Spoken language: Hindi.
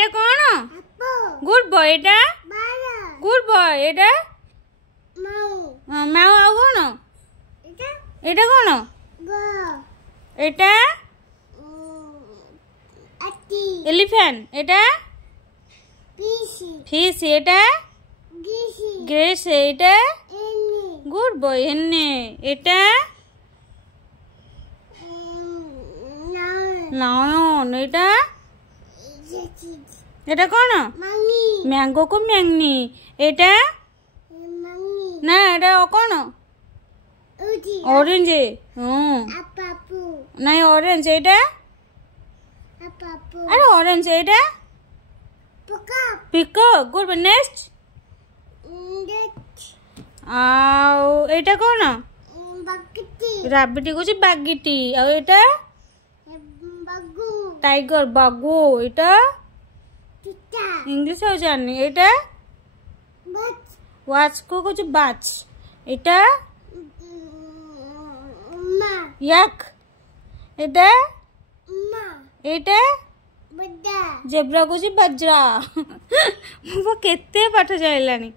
এটা কোন গুড বয় এটা গুড বয় এটা মাও ଆଉ কোন এটা কোন এটা এলিফ্যান্ট এটা ফিশ এটা গ্রেস এটা গুড বয় এনে এটা লায়ন এটা এটা কোন ম্যাঙ্গো কো ম্যাংনি এটা না এটা কোন অরেঞ্জ না অরেঞ্জ এটা আরে অরেঞ্জ এটা পিকক গুড নেক্সট ଆଉ ଏଇଟା କଣ ରାବିଟି କହୁଛି ବାଗିଟି ଆଉ ଏଇଟା टाइगर बागो एटा इंग्लिश हो जानी एटा वाच को कुछ बाच एटा याक एटा एटा जेब्रा को बज्रा वो केते पाठ जाइलानी।